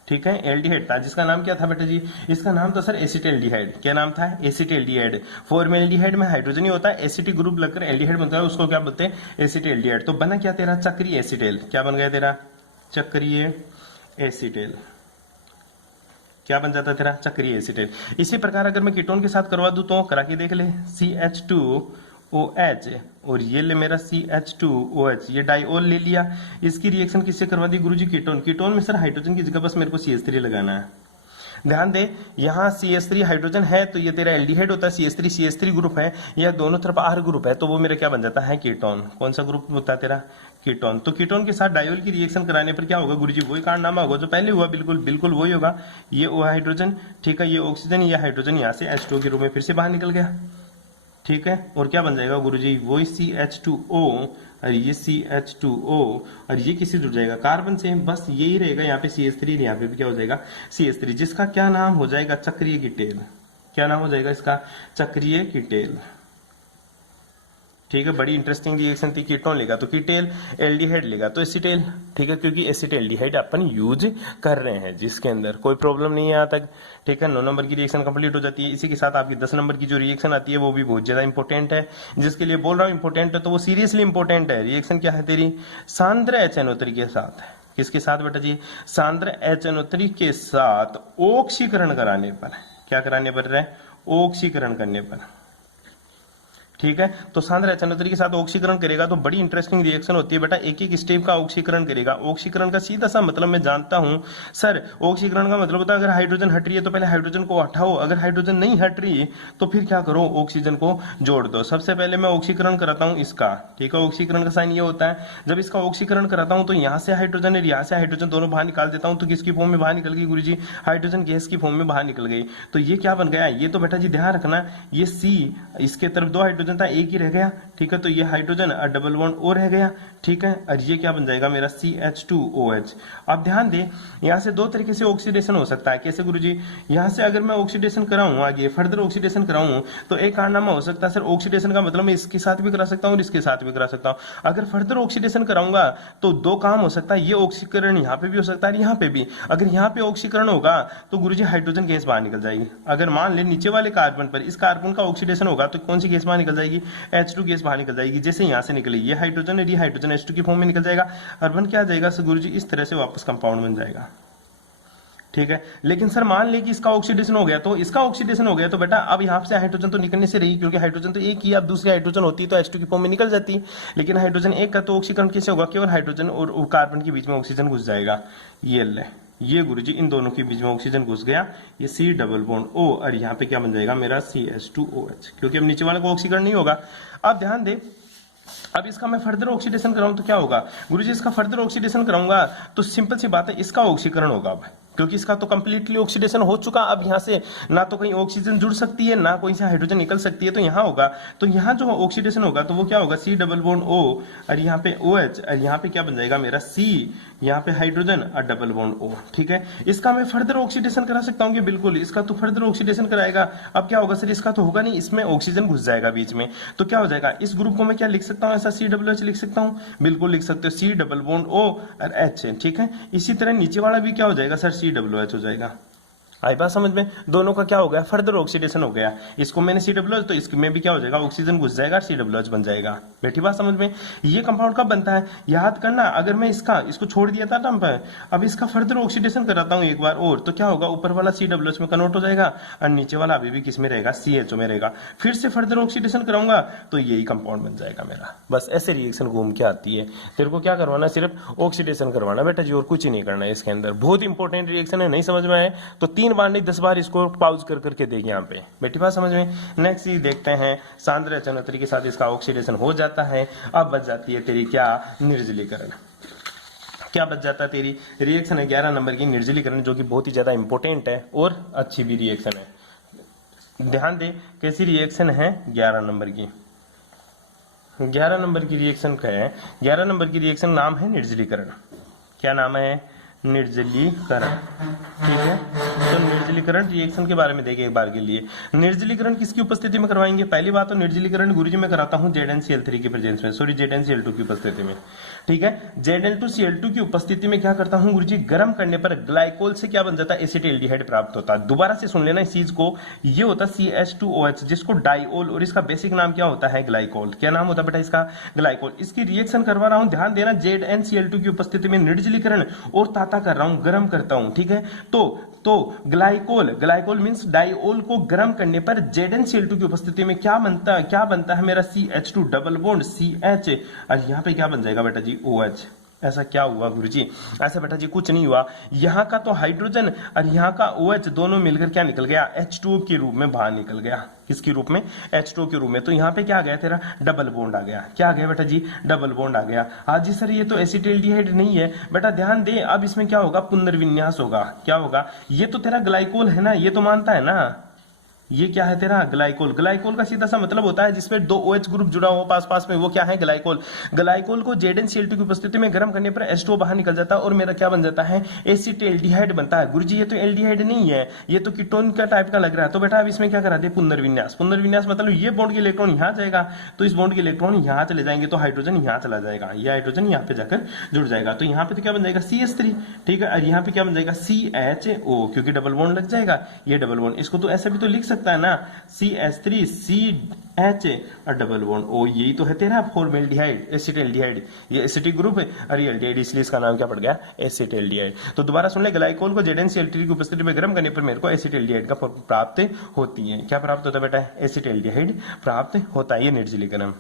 ठीक है। एल्डिहाइड था, जिसका नाम क्या था बेटा जी? इसका नाम था सर एसिटाल्डिहाइड। क्या नाम था? एसिटाल्डिहाइड। फॉर्मेल्डिहाइड में हाइड्रोजन ही होता है, एसिटिक ग्रुप लगकर एल्डिहाइड बनता है, उसको क्या बोलते हैं? एसिटाल्डिहाइड। तो बना क्या तेरा? चक्रीय एसिटेल। क्या बन गया तेरा? चक्रीय एसिटेल। क्या बन जाता है तेरा? चक्रीय एसिटेल। इसी प्रकार अगर मैं कीटोन के साथ करवा दूं तो करा के देख ले। CH2OH और ये ले मेरा CH2OH, ये डाइऑल ले लिया। इसकी रिएक्शन किससे करवा दी गुरुजी? कीटोन। कीटोन में सर हाइड्रोजन की जगह बस मेरे को CH3 लगाना है। ध्यान दे, यहाँ CH3 हाइड्रोजन है तो ये तेरा एल्डिहाइड होता है। CH3 ग्रुप है, यह दोनों तरफ R ग्रुप है, तो वो मेरा क्या बन जाता है? कीटोन। कौन सा ग्रुप होता है तेरा? कीटोन। तो कीटोन के साथ डायोल की रिएक्शन कराने पर क्या होगा गुरुजी? वही कारनामा होगा जो पहले हुआ, बिल्कुल वही होगा। ये O हाइड्रोजन, ठीक है, ये ऑक्सीजन, ये हाइड्रोजन यहाँ से H2 के रूप में फिर से बाहर निकल गया, ठीक है। और क्या बन जाएगा गुरुजी? वही CH2O और ये CH2O और ये किससे जुड़ जाएगा? कार्बन से। बस यही रहेगा, यहाँ पे CH3, यहाँ पे भी क्या हो जाएगा? CH3, जिसका क्या नाम हो जाएगा? चक्रीय कीटेल। क्या नाम हो जाएगा इसका? चक्रीय कीटेल, ठीक है। बड़ी इंटरेस्टिंग रिएक्शन थी। कीटोन लेगा तो कीटेल, एल्डिहाइड लेगा तो एसिटेल, ठीक है, क्योंकि एसिटाल्डिहाइड अपन यूज कर रहे हैं जिसके अंदर कोई प्रॉब्लम नहीं है यहाँ तक, ठीक है। 9 नंबर की रिएक्शन कंप्लीट हो जाती है। इसी के साथ आपकी 10 नंबर की जो रिएक्शन आती है वो भी बहुत ज्यादा इंपॉर्टेंट है। जिसके लिए बोल रहा हूँ इंपॉर्टेंट है तो वो सीरियसली इंपॉर्टेंट है। रिएक्शन क्या है तेरी? सांद्र HNO3 के साथ। किसके साथ बेटा जी? सांद्र HNO3 के साथ ऑक्सीकरण कराने पर। क्या कराने पर है? ऑक्सीकरण करने पर, ठीक है। तो सांद्र HNO3 के साथ ऑक्सीकरण करेगा तो बड़ी इंटरेस्टिंग रिएक्शन होती है बेटा। एक एक स्टेप का ऑक्सीकरण करेगा। ऑक्सीकरण का सीधा सा मतलब मैं जानता हूं सर, ऑक्सीकरण का मतलब होता है अगर हाइड्रोजन हट रही है तो पहले हाइड्रोजन को हटाओ, अगर हाइड्रोजन नहीं हट रही तो फिर क्या करो? ऑक्सीजन को जोड़ दो। सबसे पहले मैं ऑक्सीकरण कराता हूं इसका, ठीक है। ऑक्सीकरण का साइन ये होता है, जब इसका ऑक्सीकरण कराता हूं तो यहाँ से हाइड्रोजन और यहाँ से हाइड्रोजन दोनों बाहर निकाल देता हूं, तो किसकी फॉर्म में बाहर निकल गई गुरुजी? हाइड्रोजन गैस की फॉर्म में बाहर निकल गई। तो ये क्या बन गया? ये तो बेटा जी ध्यान रखना, ये C, इसके तरफ 2 हाइड्रोजन था, एक ही रह गया, ठीक है। तो ये हाइड्रोजन और डबल बॉन्ड O रह गया, ठीक है। और ये क्या बन जाएगा मेरा? CH2OH। अब ध्यान दे, यहाँ से 2 तरीके से ऑक्सीडेशन हो सकता है। कैसे गुरुजी? यहाँ से अगर मैं ऑक्सीडेशन कराऊं, आगे फर्दर ऑक्सीडेशन कराऊं तो एक कारनामा हो सकता है सर, ऑक्सीडेशन का मतलब मैं इसके साथ भी करा सकता हूं और इसके साथ भी करा सकता हूं। अगर फर्दर ऑक्सीडेशन कराऊंगा तो 2 काम हो सकता है, ये ऑक्सीकरण यहाँ पे भी हो सकता है, यहाँ पे भी। अगर यहाँ पे ऑक्सीकरण होगा तो गुरुजी हाइड्रोजन गैस बाहर निकल जाएगी। अगर मान ले नीचे वाले कार्बन पर इस कार्बन का ऑक्सीडेशन होगा तो कौन सी गैस बाहर निकल जाएगी? H2 गैस बाहर निकल जाएगी। जैसे यहाँ से निकली ये हाइड्रोजन और ये हाइड्रोजन H2 की फॉर्म में निकल जाएगा और बन क्या जाएगा गुरुजी? इस तरह से वापस कंपाउंड बन जाएगा, ठीक है। लेकिन सर मान ले कि इसका ऑक्सीडेशन हो गया, तो इसका ऑक्सीडेशन हो गया तो बेटा अब यहाँ से हाइड्रोजन तो निकलने से रही, क्योंकि हाइड्रोजन तो एक ही, अब दूसरी हाइड्रोजन होती तो H2 की फॉर्म में निकल जाती। लेकिन हाइड्रोजन एक का तो ऑक्सीकरण कैसे होगा? केवल हाइड्रोजन और कार्बन के बीच में ऑक्सीजन घुस जाएगा। ये ले, ये गुरुजी इन दोनों के बीच में ऑक्सीजन घुस गया, ये C डबल बॉन्ड O और यहाँ पे क्या बन जाएगा मेरा? CH2OH, क्योंकि अब नीचे वाले को ऑक्सीकरण नहीं होगा। अब ध्यान दे, अब इसका मैं फर्दर ऑक्सीडेशन कराऊं तो क्या होगा गुरुजी? इसका फर्दर ऑक्सीडेशन कराऊंगा तो सिंपल सी बात है, इसका ऑक्सीकरण होगा अब, क्योंकि इसका तो कंप्लीटली ऑक्सीडेशन हो चुका। अब यहाँ से ना तो कहीं ऑक्सीजन जुड़ सकती है, ना कोई से हाइड्रोजन निकल सकती है, तो यहाँ होगा। तो यहाँ जो ऑक्सीडेशन होगा तो वो क्या होगा? C डबल बॉन्ड O और यहाँ पे OH और यहाँ पे क्या बन जाएगा मेरा? C, यहाँ पे हाइड्रोजन और डबल बॉन्ड O, ठीक है। इसका मैं फर्दर ऑक्सीडेशन करा सकता हूँ कि बिल्कुल, इसका तो फर्दर ऑक्सीडेशन कराएगा। अब क्या होगा सर? इसका तो होगा नहीं, इसमें ऑक्सीजन घुस जाएगा बीच में, तो क्या हो जाएगा? इस ग्रुप को मैं क्या लिख सकता हूँ? ऐसा COOH लिख सकता हूँ, बिल्कुल लिख सकते हो, C डबल बॉन्ड O और H, ठीक है। इसी तरह नीचे वाला भी क्या हो जाएगा सर? COOH हो जाएगा। आई बात समझ में? दोनों का क्या हो गया? फर्दर ऑक्सीडेशन हो गया। इसको मैंने COOH, तो इसमें भी क्या हो जाएगा? ऑक्सीजन घुस जाएगा, COOH बन जाएगा। बैठी बात समझ में? ये कंपाउंड कब बनता है याद करना। अगर मैं इसको छोड़ दिया था टर्म पर, अब इसका फर्दर ऑक्सीडेशन कराता हूँ एक बार और, तो क्या होगा? ऊपर वाला COOH में कन्वर्ट हो जाएगा और नीचे वाला अभी भी किस में रहेगा? CHO में रहेगा। फिर से फर्दर ऑक्सीडेशन कराऊंगा तो यही कंपाउंड बन जाएगा मेरा। बस ऐसे रिएक्शन घूम के आती है। तेरे को क्या करवाना? सिर्फ ऑक्सीडेशन करवाना बेटा जी, और कुछ ही नहीं करना है इसके अंदर। बहुत इंपॉर्टेंट रिएक्शन है, नहीं समझ में आए तो 3 बार नहीं 10 बार इसको पॉज कर करके देख यहाँ पे। बेटी बात समझ में? नेक्स्ट ये देखते हैं, सांद्र HNO3 के साथ इसका ऑक्सीडेशन हो जाता है। अब बच जाती है तेरी क्या? निर्जलीकरण। क्या बच जाता है तेरी? रिएक्शन है 11 नंबर की निर्जलीकरण, जो कि बहुत ही ज्यादा इंपॉर्टेंट है और अच्छी भी रिएक्शन है। ध्यान दे कैसी रिएक्शन है, 11 नंबर की। 11 नंबर की रिएक्शन क्या है, 11 नंबर की रिएक्शन नाम है निर्जलीकरण। क्या नाम है, निर्जलीकरण। ठीक है, तो निर्जलीकरण रिएक्शन के बारे में देखें एक बार के लिए। निर्जलीकरण किसकी उपस्थिति में करवाएंगे, पहली बात तो निर्जलीकरण गुरुजी मैं कराता हूं ZnCl3 की प्रेजेंस में, सॉरी ZnCl2 की उपस्थिति में। ठीक है, Zn2Cl2 की उपस्थिति में क्या करता हूं गुरुजी, गर्म करने पर ग्लाइकोल से क्या बन जाता है, एसिटिल्डिहाइड प्राप्त होता है। दोबारा से सुन लेना इस चीज को, ये होता है CH2OH जिसको डाइओल, और इसका बेसिक नाम क्या होता है, ग्लाइकोल। क्या नाम होता है बेटा इसका, ग्लाइकोल। इसकी रिएक्शन करवा रहा हूं, ध्यान देना, ZnCl2 की उपस्थिति में निर्जलीकरण और ताता कर रहा हूं, गर्म करता हूं। ठीक है, तो ग्लाइकोल मींस डाइओल को गर्म करने पर ZnCl2 की उपस्थिति में क्या बनता है मेरा CH2 डबल बॉन्ड CH, और यहां पे क्या बन जाएगा बेटा जी OH। ऐसा क्या हुआ गुरुजी, ऐसा बेटा जी कुछ नहीं हुआ, यहाँ का तो हाइड्रोजन और यहाँ का OH दोनों मिलकर क्या निकल गया, H2O के रूप में बाहर निकल गया। किसके रूप में, H2O के रूप में। तो यहाँ पे क्या आ गया तेरा, डबल बॉन्ड आ गया। क्या आ गया बेटा जी, डबल बॉन्ड आ गया। आज जी सर ये तो एसिटिल्डिहाइड नहीं है, बेटा ध्यान दे, अब इसमें क्या होगा, पुनर्विन्यास होगा। क्या होगा, ये तो तेरा ग्लाइकोल है ना, ये तो मानता है ना, ये क्या है तेरा ग्लाइकोल। ग्लाइकोल का सीधा सा मतलब होता है जिसमें दो OH ग्रुप जुड़ा हो पास पास में, वो क्या है, ग्लाइकोल। ग्लाइकोल को ZnCl2 की उपस्थिति में गर्म करने पर H2O बाहर निकल जाता है और मेरा क्या बन जाता है, एसिटिल्डिहाइड बनता है। गुरुजी ये तो एल्डिहाइड नहीं है, ये तो कीटोन का टाइप का लग रहा है। तो बेटा अब इसमें क्या करा दे, पुनर्विन्यास। पुनर्विन्यास मतलब ये बॉन्ड के इलेक्ट्रॉन यहाँ जाएगा, तो इस बॉन्ड के इलेक्ट्रॉन यहाँ चले जाएंगे, तो हाइड्रोजन यहाँ चला जाएगा, ये हाइड्रोजन यहाँ पे जाकर जुड़ जाएगा। तो यहाँ पे तो क्या बन जाएगा, CH3। ठीक है, और यहाँ पे क्या बन जाएगा, CHO, क्योंकि डबल बॉन्ड लग जाएगा, ये डबल बॉन्ड। इसको तो ऐसे भी तो लिख सकता है ना, CH3 CH और डबल बॉन्ड O, यही तो है तेरा फॉर्मेल्डिहाइड, एसिटिल्डिहाइड। ये एसिटिक ग्रुप है और ये एल्डिहाइड, इसलिए इसका नाम क्या पड़ गया, एसिटिल्डिहाइड। तो दोबारा सुन ले, ग्लाइकोल को ZnCl3 की उपस्थिति में गर्म करने पर मेरे को एसिटिल्डिहाइड का प्राप्त होती है। क्या प्राप्त होता है बेटा, एसिटिल्डिहाइड प्राप्त होता है। ये निर्जलीकरण।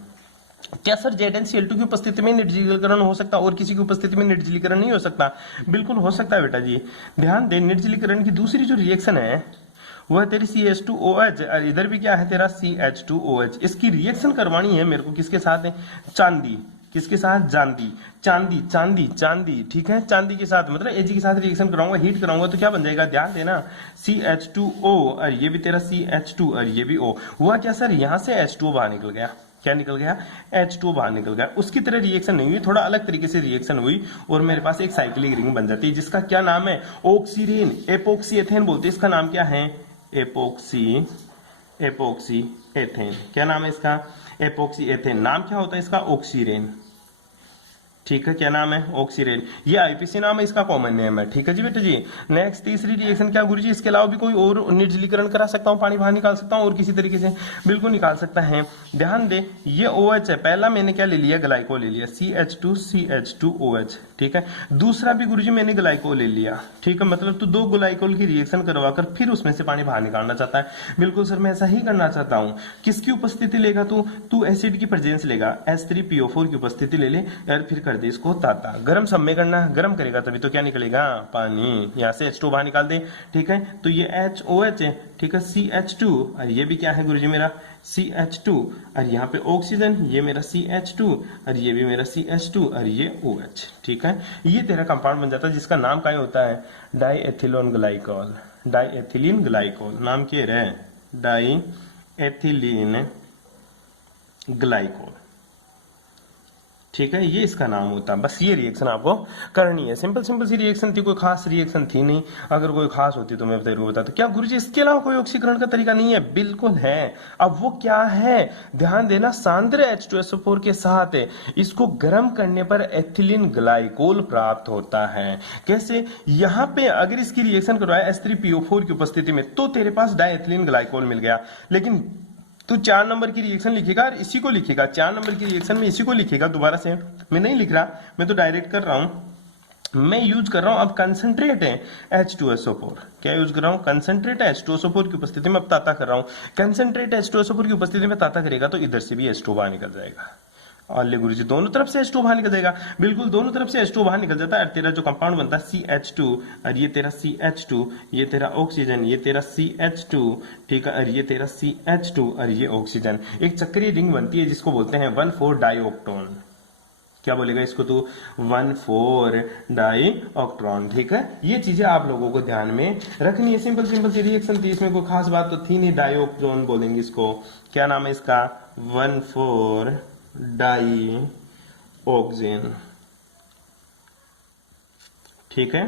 क्या सर ZnCl2 की उपस्थिति में निर्जलीकरण हो सकता है और किसी की उपस्थिति में निर्जलीकरण नहीं हो सकता, बिल्कुल हो सकता है बेटा जी। ध्यान दे, निर्जलीकरण की दूसरी जो रिएक्शन है वह तेरी CH2OH, और इधर भी क्या है तेरा CH2OH। इसकी रिएक्शन करवानी है मेरे को किसके साथ है, चांदी। किसके साथ, चांदी। चांदी चांदी चांदी, ठीक है, चांदी के साथ मतलब Ag के साथ रिएक्शन कराऊंगा, हीट कराऊंगा, तो क्या बन जाएगा, ध्यान देना, CH2O और ये भी तेरा CH2 और ये भी O। हुआ क्या सर, यहां से H2O बाहर निकल गया। क्या निकल गया, H2O बाहर निकल गया। उसकी तरह रिएक्शन नहीं हुई, थोड़ा अलग तरीके से रिएक्शन हुई और मेरे पास एक साइक्लिक रिंग बन जाती है जिसका क्या नाम है, ऑक्सीरेन, एपोक्सी एथेन बोलते हैं। इसका नाम क्या है, एपोक्सी एथेन। क्या नाम है इसका, एपोक्सी एथेन। नाम क्या होता है इसका, ऑक्सीरेन। ठीक है, क्या नाम है, ऑक्सीरेन। ये आईपीसी नाम है, इसका कॉमन नेम है। ठीक है जी बेटा जी। नेक्स्ट तीसरी रिएक्शन क्या गुरुजी, इसके अलावा भी कोई और निर्जलीकरण करा सकता हूँ, पानी बाहर निकाल सकता हूँ और किसी तरीके से, बिल्कुल निकाल सकता है। ध्यान दे, ये OH है, पहला मैंने क्या ले लिया, ग्लाइकोल ले लिया, CH2OH। ठीक है, दूसरा भी गुरुजी मैंने ग्लाइकोल ले लिया। ठीक है, मतलब तू दो ग्लाइकोल की रिएक्शन करवाकर फिर उसमें से पानी बाहर निकालना चाहता है। बिल्कुल सर, मैं ऐसा ही करना चाहता हूँ। किसकी उपस्थिति लेगा तू एसिड की प्रेजेंस लेगा, H3PO4 की उपस्थिति ले ले और फिर कर दे इसको ताता। गर्म सब में करना, गर्म करेगा तभी तो क्या निकलेगा, पानी। यहाँ से H2 बाहर निकाल दे। ठीक है, तो ये HOH है, ठीक है, CH2 और ये भी क्या है गुरुजी मेरा CH2 और यहाँ पे ऑक्सीजन, ये मेरा CH2 और ये भी मेरा CH2 और ये OH। ठीक है, ये तेरा कंपाउंड बन जाता है जिसका नाम क्या होता है, डाईएथिलीन ग्लाइकोल। डाईएथिलीन ग्लाइकोल नाम क्या है, डाईएथिलीन ग्लाइकोल। ठीक है, ये इसका नाम होता है। बस ये रिएक्शन आपको करनी है, सिंपल सिंपल सी रिएक्शन थी, कोई खास रिएक्शन थी नहीं। अगर कोई खास होती तो मैं तेरे को बताता। क्या गुरुजी इसके अलावा कोई ऑक्सीकरण का तरीका नहीं है, बिल्कुल है। अब वो क्या है, ध्यान देना, सांद्र H2SO4 के साथ इसको गर्म करने पर एथिलीन ग्लाइकोल प्राप्त होता है। कैसे, यहाँ पे अगर इसकी रिएक्शन करवाया H3PO4 की उपस्थिति में तो तेरे पास डाईएथिलीन ग्लाइकोल मिल गया। लेकिन तू 4 नंबर की रिएक्शन लिखेगा और इसी को लिखेगा, 4 नंबर की रिएक्शन में इसी को लिखेगा। दोबारा से मैं नहीं लिख रहा, मैं तो डायरेक्ट कर रहा हूं। मैं यूज कर रहा हूं, अब कंसंट्रेट है H2SO4। क्या यूज कर रहा हूं, कंसंट्रेट H2SO4 की उपस्थिति में अब ताता कर रहा हूं। कंसंट्रेट H2SO4 की उपस्थिति में ताता करेगा तो इधर से भी H2 बाहर निकल जाएगा। और ले गुरुजी दोनों तरफ से H2 बाहर निकल जाएगा, बिल्कुल दोनों तरफ से H2 बाहर निकल जाता है। तेरा जो कंपाउंड बनता है CH2 और ये तेरा CH2, ये तेरा ऑक्सीजन, ये तेरा CH2, ठीक है, और ये तेरा CH2 और ये ऑक्सीजन, एक चक्रीय रिंग बनती है जिसको बोलते हैं 1,4 डाइऑक्टोन। क्या बोलेगा इसको तू? 1,4 डाई ऑक्ट्रॉन। ठीक है, ये चीजें आप लोगों को ध्यान में रखनी है। सिंपल सिंपल सी रिएक्शन थी, इसमें कोई खास बात तो थी नहीं। डाई ऑक्ट्रॉन बोलेंगे इसको। क्या नाम है इसका? 1,4 डाई ऑक्सीजन। ठीक है,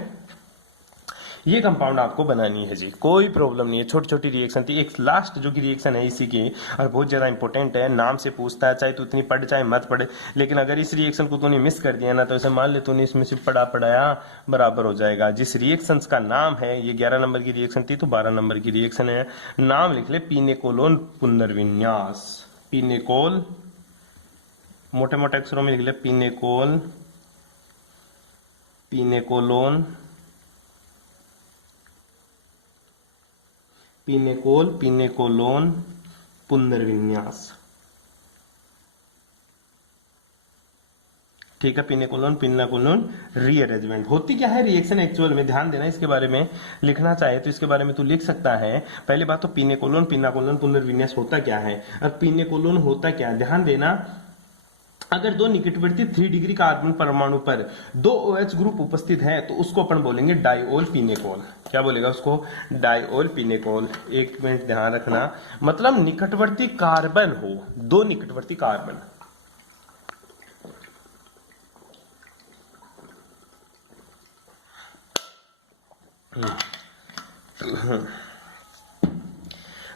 ये कंपाउंड आपको बनानी है जी, कोई प्रॉब्लम नहीं है। छोटी छोटी रिएक्शन थी। एक लास्ट जो की रिएक्शन है इसी की, और बहुत ज्यादा इंपॉर्टेंट है, नाम से पूछता है, चाहे तू इतनी पढ़ चाहे मत पढ़े, लेकिन अगर इस रिएक्शन को तूने मिस कर दिया ना, तो ऐसे मान ले तूने इसमें से पढ़ाया बराबर हो जाएगा। जिस रिएक्शन का नाम है, ये 11 नंबर की रिएक्शन थी तो 12 नंबर की रिएक्शन है। नाम लिख ले, पिनेकोलोन पुनर्विन्यास। पिनेकोल, मोटे मोटे अक्षरों में लिख ले, पिनेकोल, पिनेकोलोन, पिनेकोल, पिनेकोलोन पुनर्विन्यास। ठीक है, पिनेकोलोन, पिनेकोलोन रीअरेंजमेंट। होती क्या है रिएक्शन एक्चुअल में, ध्यान देना। इसके बारे में लिखना चाहे तो इसके बारे में तू लिख सकता है। पहली बात तो पिनेकोलोन, पिनेकोलोन पुनर्विन्यास होता क्या है, और पिनेकोलोन होता क्या है, ध्यान देना। अगर दो निकटवर्ती 3 डिग्री कार्बन परमाणु पर 2 OH ग्रुप उपस्थित है तो उसको अपन बोलेंगे डाइओल पिनेकोल। क्या बोलेगा उसको? Diol pinacol. एक मिनट ध्यान रखना, मतलब निकटवर्ती कार्बन हो, 2 निकटवर्ती कार्बन।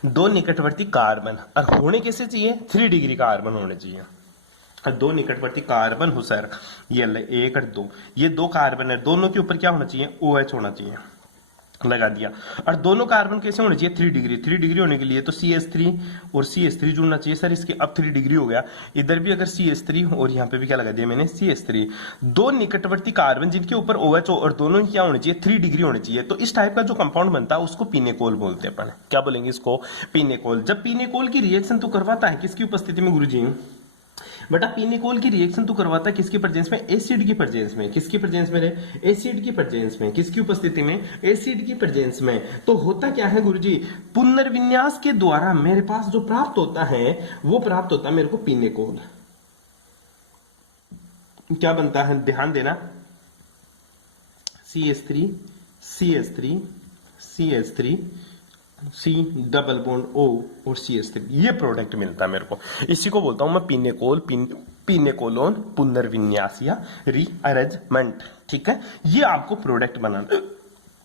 दो निकटवर्ती कार्बन, और होने कैसे चाहिए? 3 डिग्री कार्बन होने चाहिए। 2 निकटवर्ती कार्बन हो सर, ये 1 और 2, ये 2 कार्बन है, दोनों के ऊपर क्या होना चाहिए? OH होना चाहिए। लगा दिया। और दोनों कार्बन कैसे होने चाहिए? 3 डिग्री। 3 डिग्री होने के लिए तो CH3 और CH3 जुड़ना चाहिए सर। इसके अब 3 डिग्री हो गया। इधर भी अगर CH3 और यहाँ पे भी क्या लगा दिया मैंने? CH3। 2 निकटवर्ती कार्बन जिनके ऊपर OH हो और दोनों क्या होने चाहिए? 3 डिग्री होने चाहिए। तो इस टाइप का जो कंपाउंड बनता है उसको पिनेकोल बोलते हैं अपन। क्या बोलेंगे इसको? पिनेकोल। जब पिनेकोल की रिएक्शन तो करवाता है किसकी उपस्थिति में गुरुजी? बेटा पिनेकोल की रिएक्शन तो करवाता है किसकी प्रेजेंस में? एसिड की प्रेजेंस में। किसकी प्रेजेंस में रे? एसिड की प्रेजेंस में। किसकी उपस्थिति में? एसिड की प्रेजेंस में। तो होता क्या है गुरुजी? पुनर्विन्यास के द्वारा मेरे पास जो प्राप्त होता है वो प्राप्त होता है मेरे को पिनेकोल। क्या बनता है? ध्यान देना, CH3 CH3 CH3 C double bond O और CH3, ये प्रोडक्ट मिलता है मेरे को। इसी को बोलता हूं मैं पिनेकोल, पिनेकोलोन पुनर्विन्यास या रीअरेंजमेंट। ठीक है, ये आपको प्रोडक्ट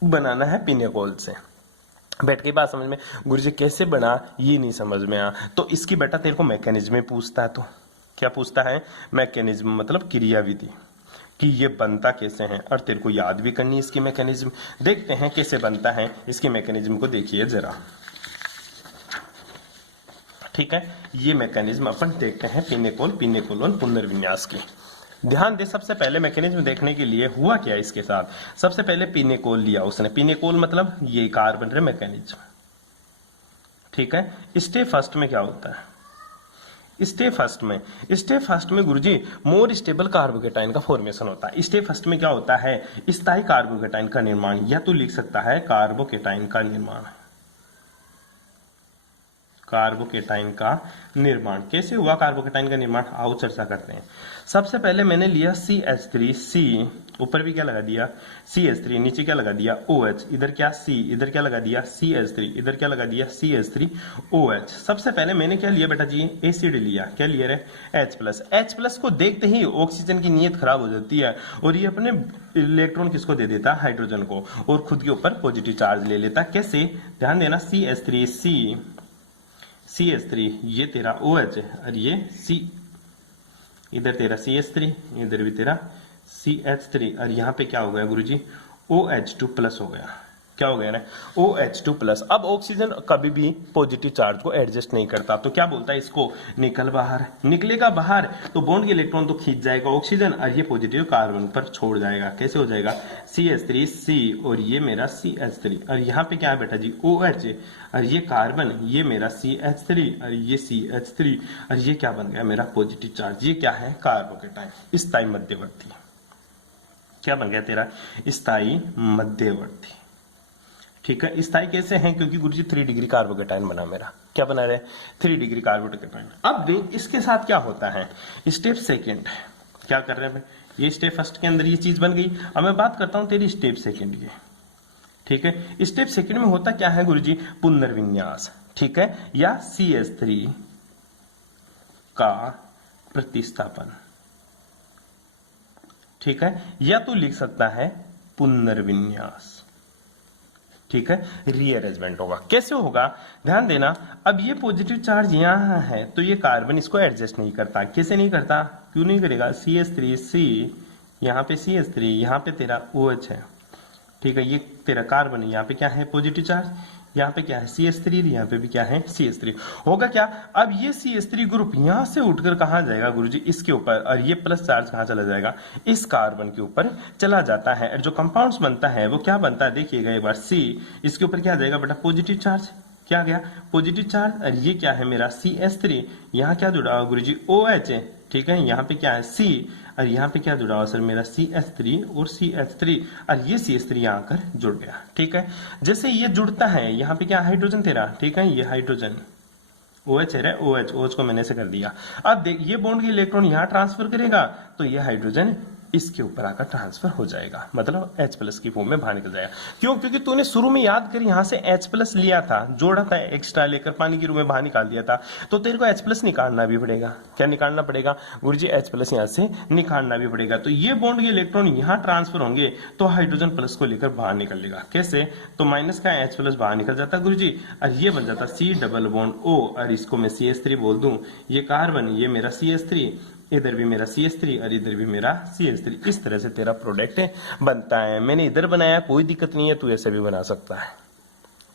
बनाना है पिनेकोल से। बैठ के बात समझ में, गुरुजी कैसे बना ये नहीं समझ में आ, तो इसकी बेटा तेरे को मैकेनिज्म पूछता है। तो क्या पूछता है? मैकेनिज्म मतलब क्रियाविधि, कि ये बनता कैसे है, और तेरे को याद भी करनी है इसकी मैकेनिज्म। देखते हैं कैसे बनता है, इसकी मैकेनिज्म को देखिए जरा। ठीक है, ये मैकेनिज्म अपन देखते हैं पिनेकोल, पिनेकोलोन पुनर्विन्यास की। ध्यान दे, सबसे पहले मैकेनिज्म देखने के लिए हुआ क्या इसके साथ? सबसे पहले पिनेकोल लिया उसने। पिनेकोल मतलब ये कार्बन रे मैकेनिज्म। ठीक है, स्टेप फर्स्ट में क्या होता है? स्टेप फर्स्ट में गुरुजी मोर स्टेबल कार्बोकेटाइन का फॉर्मेशन होता है। स्टेप फर्स्ट में क्या होता है? स्थायी कार्बोकेटाइन का निर्माण, या तो लिख सकता है कार्बोकेटाइन का निर्माण। कार्बोकेटाइन का निर्माण कैसे हुआ? कार्बोकेटाइन का निर्माण आओ चर्चा करते हैं। सबसे पहले मैंने लिया CH3C, ऊपर भी क्या लगा दिया? CH3, नीचे क्या लगा दिया? OH, इधर क्या C, इधर क्या लगा दिया? CH3, इधर क्या लगा दिया? CH3OH। सबसे पहले मैंने क्या लिया बेटा जी? एसिड लिया। क्या लिया रे? H+ को देखते ही ऑक्सीजन की नीयत खराब हो जाती है और ये अपने इलेक्ट्रॉन किसको दे देता? हाइड्रोजन को, और खुद के ऊपर पॉजिटिव चार्ज ले लेता। कैसे? ध्यान देना, CH3 ये तेरा OH है और ये C, इधर तेरा CH3, इधर भी तेरा CH3, और यहाँ पे क्या हो गया गुरुजी? OH2+ हो गया। क्या हो गया ना? OH2+। अब ऑक्सीजन कभी भी पॉजिटिव चार्ज को एडजस्ट नहीं करता, तो क्या बोलता है इसको? निकल बाहर। निकलेगा बाहर तो बॉन्ड के इलेक्ट्रॉन तो खींच जाएगा ऑक्सीजन, और ये पॉजिटिव कार्बन पर छोड़ जाएगा। कैसे हो जाएगा? CH3C और ये मेरा CH3, और यहाँ पे क्या है बेटा जी? OH, और ये कार्बन, ये मेरा CH3 और ये CH3, और ये क्या बन गया? मेरा पॉजिटिव चार्ज। ये क्या है? कार्बोकेटाइन, स्थायी मध्यवर्ती। क्या बन गया तेरा? स्थायी मध्यवर्ती। ठीक है, स्थायी कैसे हैं? क्योंकि गुरुजी 3 डिग्री कार्बोकेटाइन बना मेरा। क्या बना रहे? 3 डिग्री कार्बोकेटाइन। अब देख इसके साथ क्या होता है। स्टेप सेकेंड, क्या कर रहे हैं भाई, ये स्टेप फर्स्ट के अंदर ये चीज बन गई। अब मैं बात करता हूं तेरी स्टेप सेकंड की, ठीक है। स्टेप सेकंड में होता क्या है गुरुजी, पुनर्विन्यास, ठीक है, या CH3 का प्रतिस्थापन, ठीक है, या तो लिख सकता है पुनर्विन्यास, ठीक है। रीअरेंजमेंट होगा, कैसे होगा ध्यान देना। अब ये पॉजिटिव चार्ज यहां है तो ये कार्बन इसको एडजस्ट नहीं करता, कैसे नहीं करता, क्यों नहीं करेगा, CH3C, यहां पे CH3, यहां पे तेरा OH है, ठीक है, ये तेरा कार्बन है, यहाँ पे क्या है पॉजिटिव चार्ज, यहाँ पे क्या है CH3, यहाँ पे भी क्या है CH3, होगा क्या, अब ये CH3 ग्रुप यहां से उठकर कहां जाएगा गुरुजी, इसके ऊपर, और ये प्लस चार्ज कहां चला जाएगा, इस कार्बन के ऊपर चला जाता है। और जो कंपाउंड्स बनता है वो क्या बनता है, देखिएगा एक बार, C, इसके ऊपर क्या जाएगा बेटा, पॉजिटिव चार्ज, क्या गया पॉजिटिव चार्ज, और ये क्या है मेरा CH3, यहाँ क्या जुड़ा हुआ गुरुजी, OH है, ठीक है, यहाँ पे क्या है C, और यहाँ पे क्या जुड़ा हुआ सर मेरा CH3 और CH3, और ये CH3 यहाँ आकर जुड़ गया, ठीक है। जैसे ये जुड़ता है, यहाँ पे क्या हाइड्रोजन तेरा, ठीक है, ये हाइड्रोजन OH है, OH को मैंने ऐसे कर दिया। अब देख ये बॉन्ड के इलेक्ट्रॉन यहाँ ट्रांसफर करेगा तो ये हाइड्रोजन इसके ऊपर आकर ट्रांसफर हो जाएगा, मतलब H+ की फॉर्म में बाहर निकल जाएगा। क्यों, क्योंकि तूने शुरू में याद कर यहाँ से H+ लिया था, जोड़ा था, एक्स्ट्रा लेकर पानी के रूप में बाहर निकाल दिया था, तो तेरे को H+ निकालना भी पड़ेगा। क्या निकालना पड़ेगा गुरुजी, H+ यहाँ से निकालना भी पड़ेगा। तो ये बॉन्ड के इलेक्ट्रॉन यहाँ ट्रांसफर होंगे तो हाइड्रोजन प्लस को लेकर बाहर निकलेगा, कैसे, तो माइनस का H+ बाहर निकल जाता गुरुजी, और ये बन जाता C+O, और इसको मैं CH3 बोल दूं, ये कार्बन, ये मेरा CH3, इधर भी मेरा CH3 और इधर भी मेरा CH3, इस तरह से तेरा प्रोडक्ट बनता है। मैंने इधर बनाया, कोई दिक्कत नहीं है, तू ऐसे भी बना सकता है,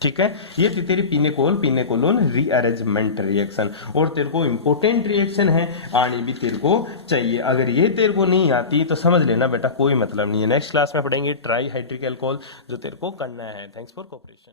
ठीक है। ये थी तेरी पिनेकोलोन रीअरेंजमेंट रिएक्शन, और तेरे को इंपॉर्टेंट रिएक्शन है, आनी भी तेरे को चाहिए। अगर ये तेरे को नहीं आती तो समझ लेना बेटा कोई मतलब नहीं है। नेक्स्ट क्लास में पढ़ेंगे ट्राई हाइड्रिक अल्कोहल, जो तेरे को करना है। Thanks for cooperation.